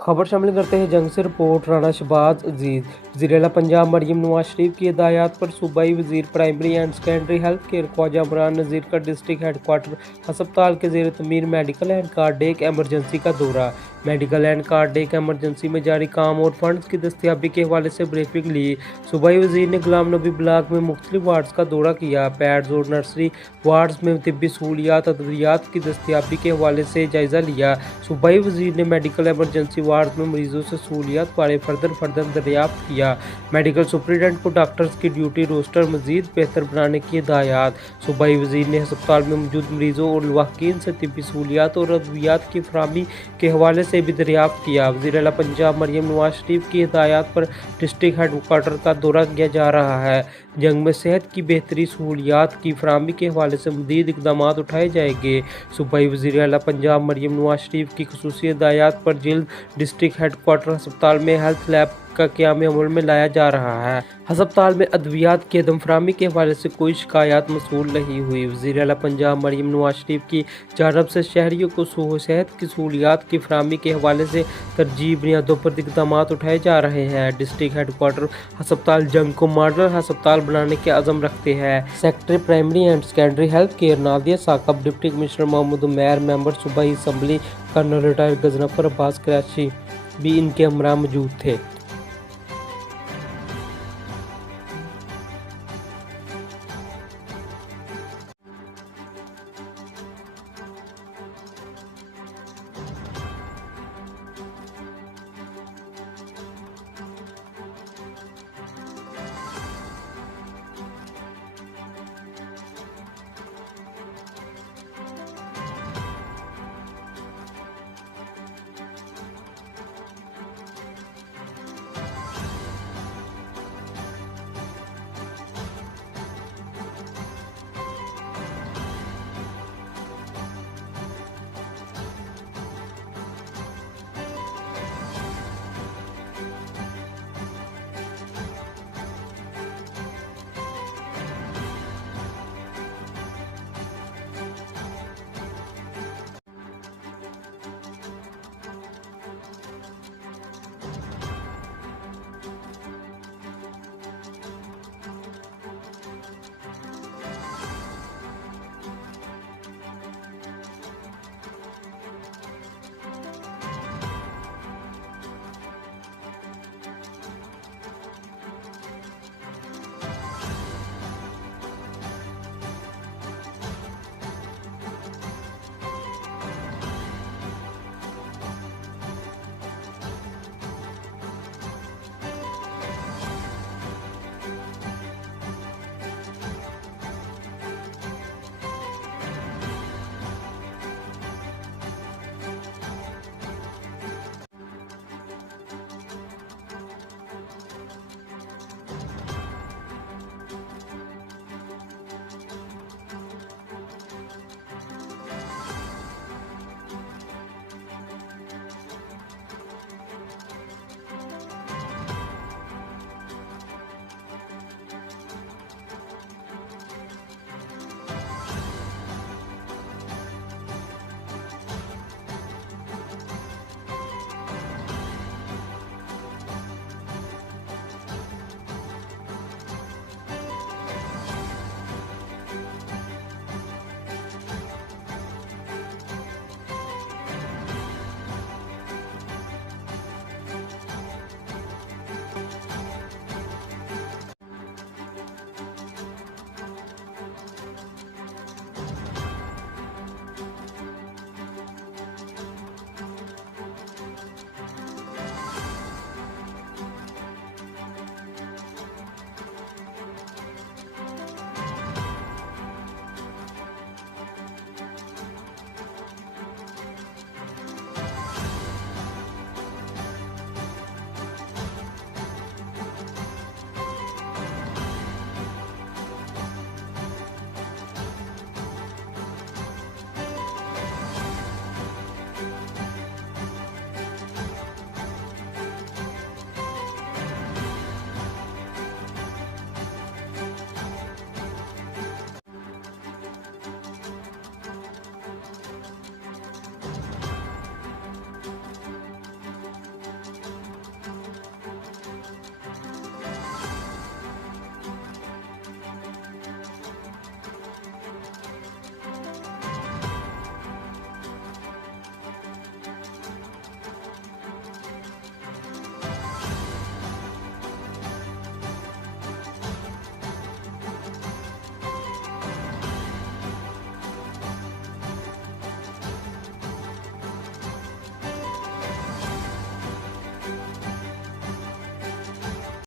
खबर शामिल करते हैं जंग से रिपोर्ट। राना शहबाज अजीज वज़ीर आला पंजाब मरीम नवाज शरीफ की हिदायत पर सूबाई वजीर primary and secondary health care Khwaja Umran Nazir का डिस्ट्रक्ट हेडक्वार्टर हस्पताल के ज़ेर तमीर मेडिकल एंड कार्डियक एमरजेंसी का दौरा। मेडिकल एंड कार्डियक एमरजेंसी में जारी काम और फंड्स की दस्तियाबी के हवाले से ब्रीफिंग ली। सूबाई वजीर ने गुलाम नबी ब्लॉक में मुख्तलिफ वार्ड्स का दौरा किया। पैड्स और नर्सरी वार्ड्स में तिब्बी सहूलियात अद्वियात की दस्तियाबी के हवाले से जायज़ा लिया। सूबाई वजीर ने मेडिकल एमरजेंसी वार्ड में मरीजों से सहूलियात बारे फर्दर दरियाफ्त किया। मेडिकल सुपरिटेंडेंट को डॉक्टर्स की ड्यूटी रोस्टर मजीद बेहतर बनाने की हिदायत। सूबाई वजीर ने हस्पताल में मौजूद मरीजों और लवाकीन से तिब्बी सहूलियात और अद्वियात की फराहमी के हवाले से भी दरियाफ्त किया। वज़ीर आला पंजाब मरीम नवाज शरीफ की हिदायत पर डिस्ट्रिक्ट हेडक्वार्टर का दौरा किया जा रहा है। जंग में सेहत की बेहतरी सहूलियात की फराहमी के हवाले से मज़ीद इक़दाम उठाए जाएंगे। सूबाई वज़ीर आला पंजाब मरीम नवाज शरीफ की ख़ुसूसी हिदायत पर जल्द डिस्ट्रिक्ट हेडक्वार्टर हस्पताल में हेल्थ लैब का क़याम अमल में लाया जा रहा है। हस्पताल में अद्वियात की अदम फराहमी के हवाले से कोई शिकायत मसूल नहीं हुई। वज़ीर आला पंजाब मरीम नवाज शरीफ की जानब से शहरियों को सेहत की सहूलियात की फराहमी के हवाले से तरजीही बुनियादों पर इक़दाम उठाए जा रहे हैं। डिस्ट्रिक्ट हेडक्वार्टर हस्पताल जंग को मॉडल हस्पताल बनाने के अज़म रखते हैं। Secretary primary and secondary health care Nazir Saqib, deputy commissioner Mohammad Umair, member सूबाई assembly colonel retired Ghazanfar Abbas Karachi भी इनके हमरा मौजूद थे।